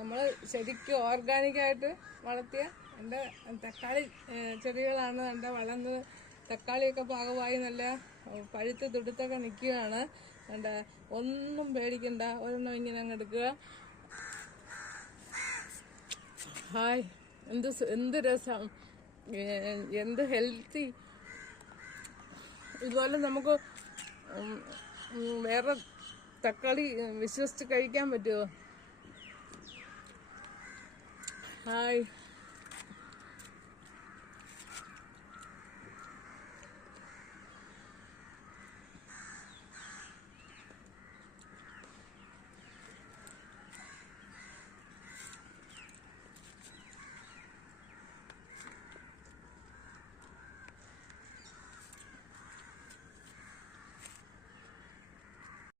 നമ്മൾ ശരിക്കും ഓർഗാനിക്കായിട്ട് വളർത്തിയ എൻ്റെ തക്കാളി ചെടികളാണ് എൻ്റെ വളർന്ന് തക്കാളിയൊക്കെ പാകമായി നല്ല പഴുത്ത് തുടുത്തൊക്കെ നിൽക്കുകയാണ്. എൻ്റെ ഒന്നും പേടിക്കണ്ട, ഒരെണ്ണം ഇങ്ങനെ അങ്ങ് എടുക്കുക. ഹായ്, എന്ത് രസം, എന്ത് ഹെൽത്തി. ഇതുപോലെ നമുക്ക് വേറെ തക്കാളി വിശ്വസിച്ച് കഴിക്കാൻ പറ്റുമോ? ഹായ്.